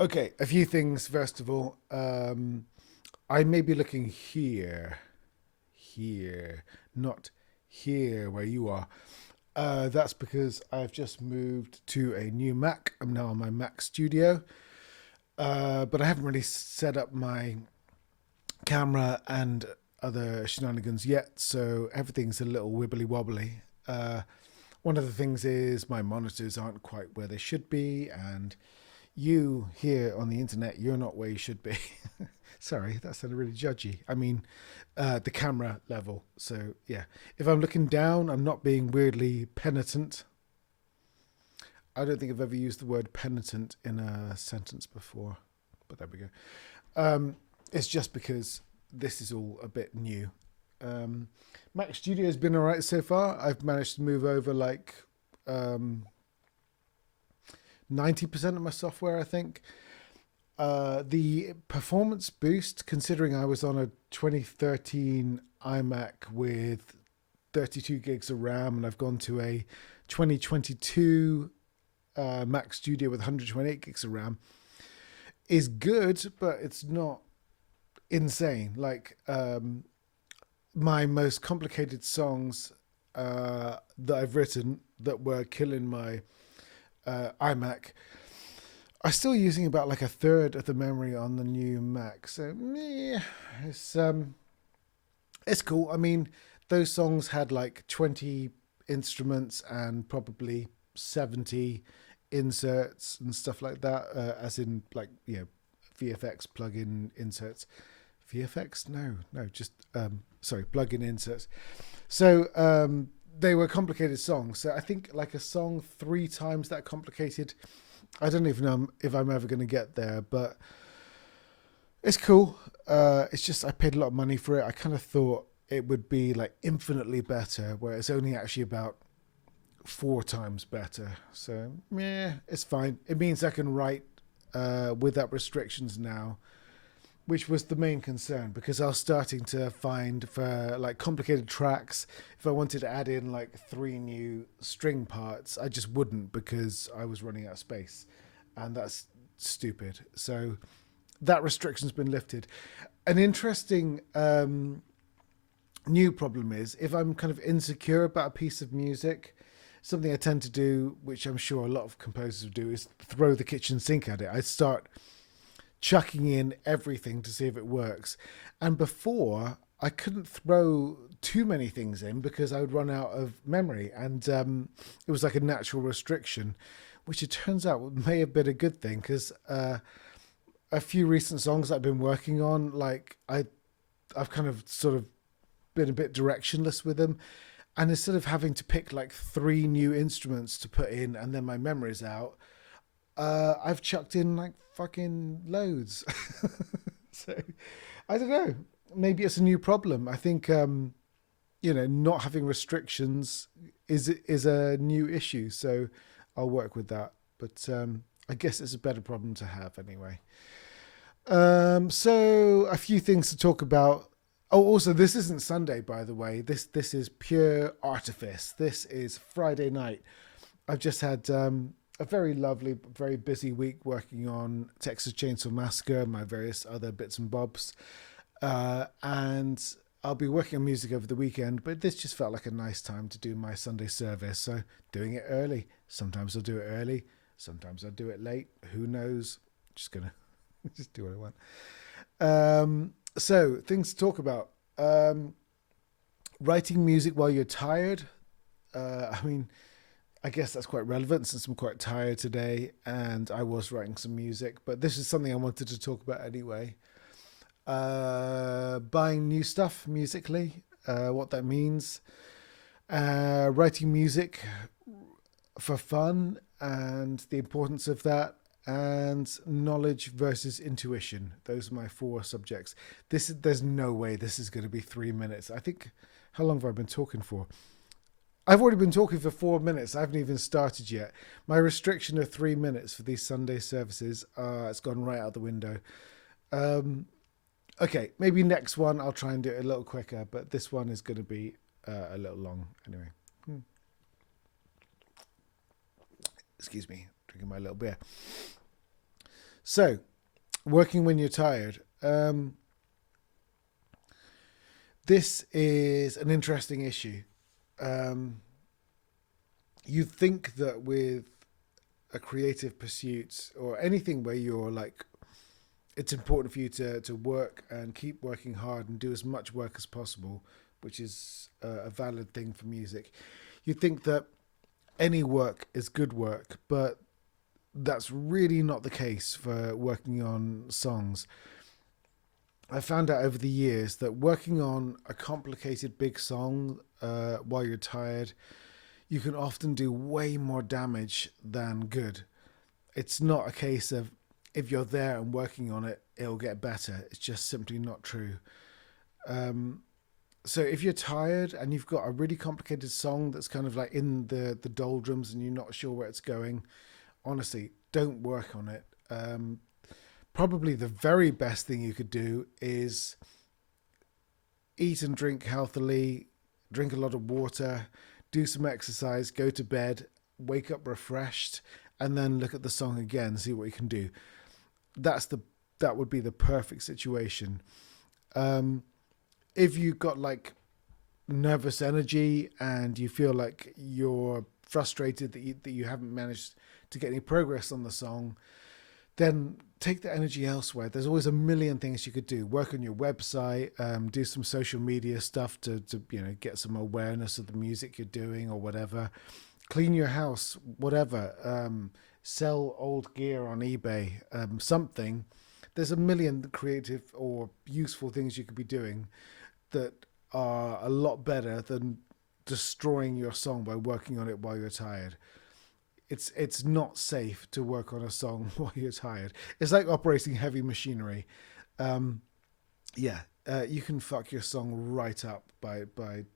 Okay, a few things. First of all, I may be looking here, not here where you are. That's because I've just moved to a new Mac. I'm now on my Mac Studio, but I haven't really set up my camera and other shenanigans yet, so everything's a little wibbly wobbly. Uh, One of the things is my monitors aren't quite where they should be, and you here on the internet, you're not where you should be. Sorry, that sounded really judgy. I mean, the camera level. So, yeah, if I'm looking down, I'm not being weirdly penitent. I don't think I've ever used the word penitent in a sentence before, but there we go. It's just because this is all a bit new. Um, Mac Studio has been all right so far. I've managed to move over like 90% of my software, I think. The performance boost, considering I was on a 2013 iMac with 32 gigs of RAM, and I've gone to a 2022 Mac Studio with 128 gigs of RAM, is good, but it's not insane. Like my most complicated songs that I've written that were killing my iMac are still using about like a third of the memory on the new Mac. So yeah, it's cool. I mean, those songs had like 20 instruments and probably 70 inserts and stuff like that, as in like, VFX plugin inserts. VFX? No, just sorry, plugin inserts. So they were complicated songs. So I think like a song three times that complicated. I don't even know if I'm ever going to get there, but it's cool. It's just I paid a lot of money for it. I kind of thought it would be like infinitely better, where it's only actually about four times better. So yeah, it's fine. It means I can write without restrictions now, which was the main concern, because I was starting to find for like complicated tracks, if I wanted to add in like three new string parts, I just wouldn't, because I was running out of space, and that's stupid. So that restriction's been lifted. An interesting new problem is if I'm kind of insecure about a piece of music, something I tend to do, which I'm sure a lot of composers do, is throw the kitchen sink at it. I start chucking in everything to see if it works. And before, I couldn't throw too many things in because I would run out of memory. And it was like a natural restriction, which it turns out may have been a good thing, because a few recent songs I've been working on, like I've kind of sort of been a bit directionless with them. And instead of having to pick like three new instruments to put in and then my memory's out, I've chucked in like fucking loads. So I don't know. Maybe it's a new problem. I think not having restrictions is a new issue. So I'll work with that. But I guess it's a better problem to have anyway. So a few things to talk about. Oh, also, this isn't Sunday, by the way. This is pure artifice. This is Friday night. I've just had a very lovely, very busy week working on Texas Chainsaw Massacre, my various other bits and bobs. And I'll be working on music over the weekend, but this just felt like a nice time to do my Sunday service. So doing it early. Sometimes I'll do it early. Sometimes I'll do it late. Who knows? Just going to just do what I want. So things to talk about. Writing music while you're tired. I mean, I guess that's quite relevant since I'm quite tired today and I was writing some music, but this is something I wanted to talk about anyway. Buying new stuff musically, what that means. Writing music for fun and the importance of that, and knowledge versus intuition. Those are my four subjects. There's no way this is going to be 3 minutes. I think, how long have I been talking for? I've already been talking for 4 minutes. I haven't even started yet. My restriction of 3 minutes for these Sunday services, it's gone right out the window. Okay, maybe next one I'll try and do it a little quicker, but this one is going to be a little long anyway. Excuse me, drinking my little beer. So, working when you're tired. This is an interesting issue. Um, you'd think that with a creative pursuit or anything where you're like, it's important for you to work and keep working hard and do as much work as possible, which is a valid thing for music. You'd think that any work is good work, but that's really not the case for working on songs. I found out over the years that working on a complicated big song while you're tired, you can often do way more damage than good. It's not a case of if you're there and working on it, it'll get better. It's just simply not true. Um, so if you're tired and you've got a really complicated song that's kind of like in the doldrums and you're not sure where it's going, honestly, don't work on it. Probably the very best thing you could do is eat and drink healthily, drink a lot of water, do some exercise, go to bed, wake up refreshed, and then look at the song again, see what you can do. That's the that would be the perfect situation. Um, if you got like nervous energy and you feel like you're frustrated that you haven't managed to get any progress on the song, then take the energy elsewhere. There's always a million things you could do. Work on your website, do some social media stuff to get some awareness of the music you're doing or whatever. Clean your house, whatever. Sell old gear on eBay, something. There's a million creative or useful things you could be doing that are a lot better than destroying your song by working on it while you're tired. It's not safe to work on a song while you're tired. It's like operating heavy machinery. Um, yeah, you can fuck your song right up by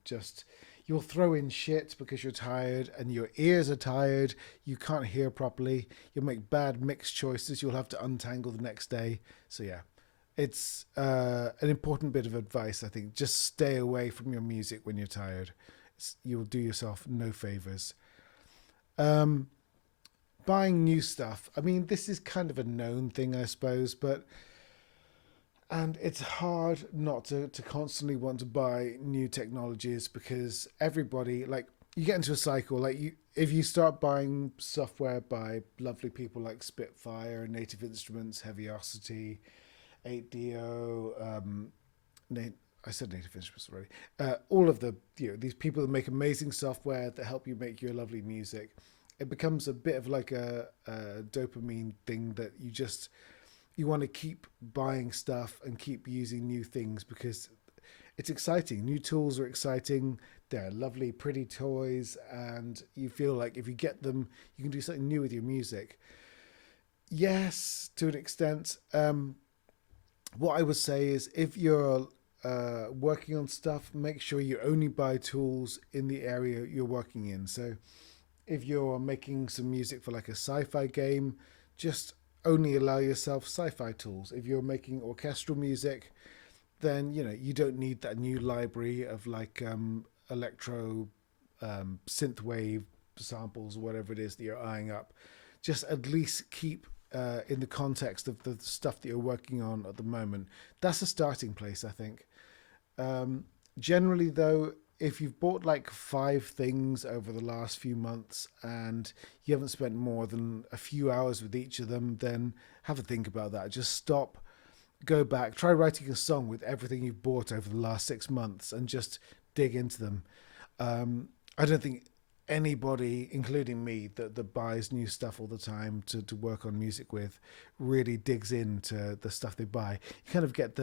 just you'll throw in shit because you're tired and your ears are tired. You can't hear properly. You'll make bad mix choices. You'll have to untangle the next day. So yeah, it's an important bit of advice. I think just stay away from your music when you're tired. You'll do yourself no favors. Um, Buying new stuff. I mean, this is kind of a known thing, I suppose, but and it's hard not to constantly want to buy new technologies because everybody like you get into a cycle like you if you start buying software by lovely people like Spitfire, Native Instruments, Heaviosity, 8DO, I said Native Instruments already. All of the these people that make amazing software that help you make your lovely music. It becomes a bit of like a dopamine thing that you want to keep buying stuff and keep using new things because it's exciting. New tools are exciting. They're lovely, pretty toys, and you feel like if you get them, you can do something new with your music. Yes, to an extent. What I would say is if you're working on stuff, make sure you only buy tools in the area you're working in. So if you're making some music for like a sci-fi game, just only allow yourself sci-fi tools. If you're making orchestral music, then you don't need that new library of like electro synthwave samples or whatever it is that you're eyeing up. Just at least keep in the context of the stuff that you're working on at the moment. That's a starting place, I think. Generally, though, if you've bought like 5 things over the last few months and you haven't spent more than a few hours with each of them, then have a think about that. Just stop, go back, try writing a song with everything you've bought over the last 6 months and just dig into them. I don't think anybody, including me, that buys new stuff all the time to work on music with, really digs into the stuff they buy. You kind of get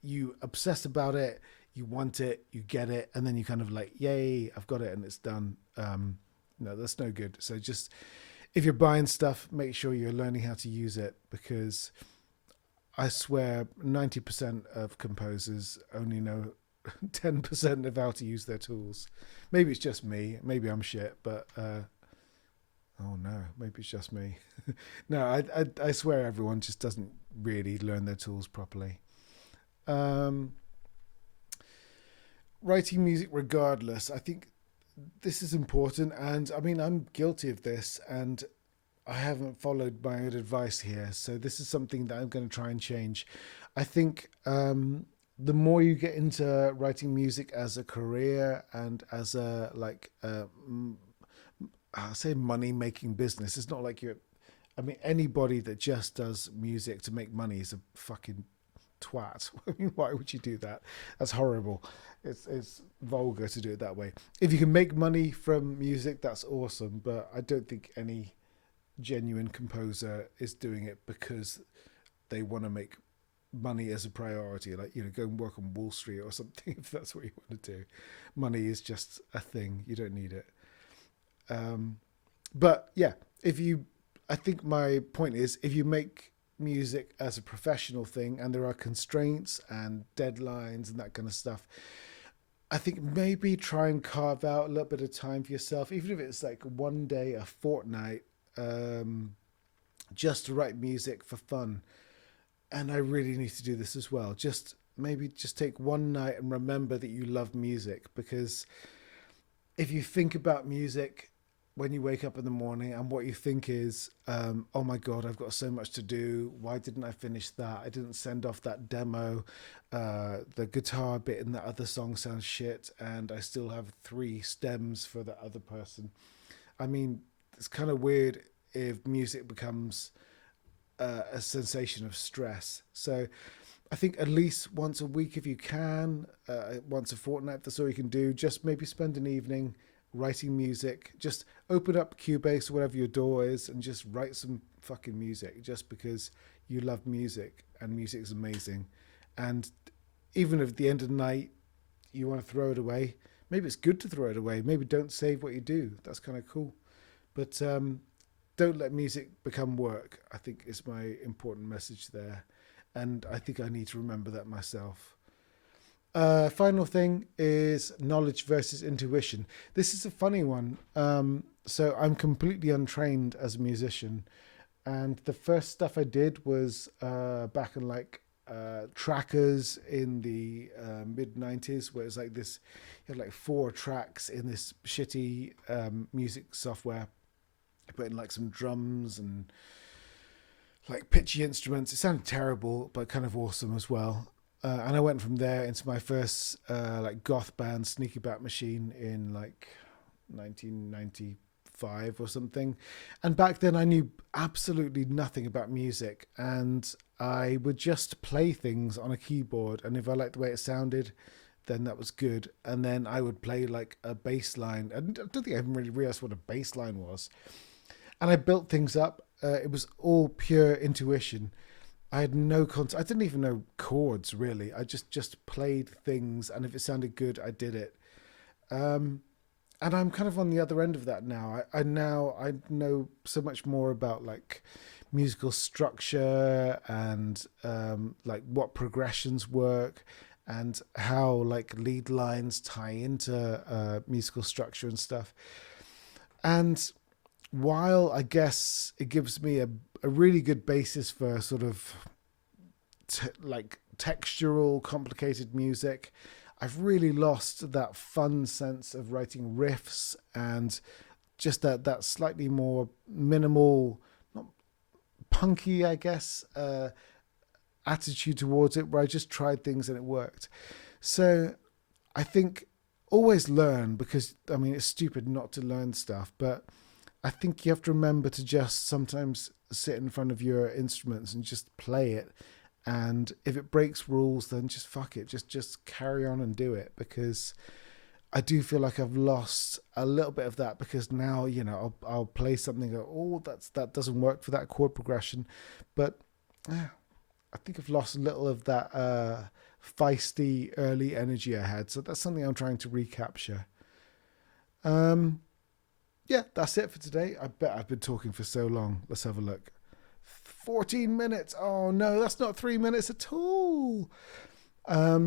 you obsess about it, you want it, you get it, and then you kind of like, yay, I've got it and it's done. No, that's no good. So just if you're buying stuff, make sure you're learning how to use it because I swear 90% of composers only know 10% of how to use their tools. Maybe it's just me. Maybe I'm shit, but oh no, maybe it's just me. No, I swear everyone just doesn't really learn their tools properly. Um, Writing music regardless, I think this is important, and I mean I'm guilty of this, and I haven't followed my own advice here, so this is something that I'm going to try and change. I think the more you get into writing music as a career and as a I'll say money making business. It's not like you're. I mean, anybody that just does music to make money is a fucking twat. I mean, why would you do that? That's horrible. It's vulgar to do it that way. If you can make money from music, that's awesome. But I don't think any genuine composer is doing it because they want to make money as a priority. Like, go and work on Wall Street or something if that's what you want to do. Money is just a thing. You don't need it. But yeah, if you, I think my point is, if you make music as a professional thing and there are constraints and deadlines and that kind of stuff, I think maybe try and carve out a little bit of time for yourself, even if it's like one day, a fortnight, just to write music for fun. And I really need to do this as well. Just take one night and remember that you love music, because if you think about music when you wake up in the morning and what you think is, oh my God, I've got so much to do. Why didn't I finish that? I didn't send off that demo. The guitar bit in that other song sounds shit. And I still have 3 stems for the other person. I mean, it's kind of weird if music becomes a sensation of stress. So I think at least once a week, if you can, once a fortnight, that's all you can do. Just maybe spend an evening writing music. Just open up Cubase or whatever your DAW is and just write some fucking music, just because you love music and music is amazing. And even if at the end of the night you want to throw it away, maybe it's good to throw it away. Maybe don't save what you do. That's kind of cool. But don't let music become work, I think, is my important message there. And I think I need to remember that myself. Final thing is knowledge versus intuition. This is a funny one. So I'm completely untrained as a musician. And the first stuff I did was back in trackers in the mid 90s, where it's like this, you had like 4 tracks in this shitty music software. I put in like some drums and like pitchy instruments. It sounded terrible, but kind of awesome as well. And I went from there into my first like goth band, Sneaky Bat Machine, in like 1995 or something. And back then I knew absolutely nothing about music, and I would just play things on a keyboard, and if I liked the way it sounded, then that was good. And then I would play like a bass line. I don't think I even really realized what a bass line was. And I built things up. It was all pure intuition. I had no concept. I didn't even know chords, really. I just played things, and if it sounded good, I did it. And I'm kind of on the other end of that now. I know so much more about like musical structure and like what progressions work and how like lead lines tie into musical structure and stuff. And while I guess it gives me a really good basis for sort of like textural, complicated music, I've really lost that fun sense of writing riffs and just that slightly more minimal, not punky, I guess, attitude towards it, where I just tried things and it worked. So I think always learn, because I mean, it's stupid not to learn stuff, but I think you have to remember to just sometimes sit in front of your instruments and just play it. And if it breaks rules, then just fuck it. Just carry on and do it, because I do feel like I've lost a little bit of that, because now, I'll play something and go, oh, that doesn't work for that chord progression. But I think I've lost a little of that feisty early energy I had. So that's something I'm trying to recapture. Yeah, that's it for today. I bet I've been talking for so long. Let's have a look. 14 minutes. Oh no, that's not 3 minutes at all. I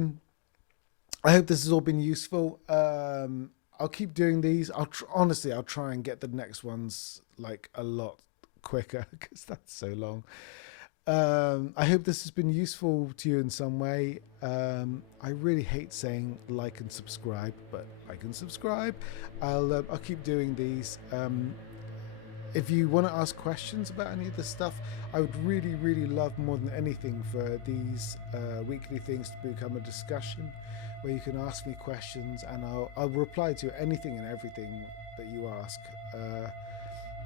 hope this has all been useful. I'll keep doing these. Honestly, I'll try and get the next ones like a lot quicker, because that's so long. I hope this has been useful to you in some way. I really hate saying like and subscribe, but like and subscribe. I'll keep doing these. if you want to ask questions about any of this stuff, I would really, really love more than anything for these weekly things to become a discussion where you can ask me questions and I'll reply to anything and everything that you ask.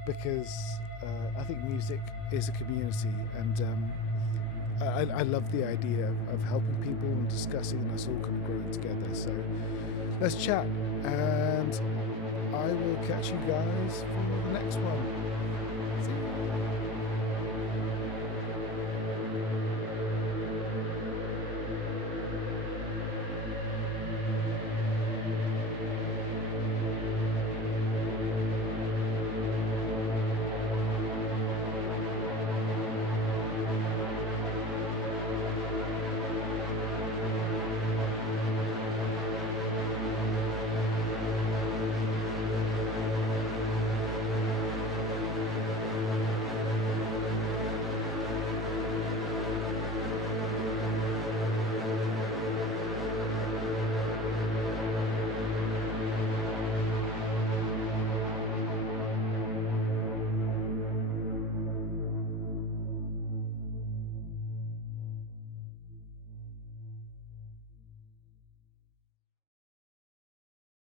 Because I think music is a community, and I love the idea of helping people and discussing and us all kind of growing together. So let's chat, and I will catch you guys for the next one.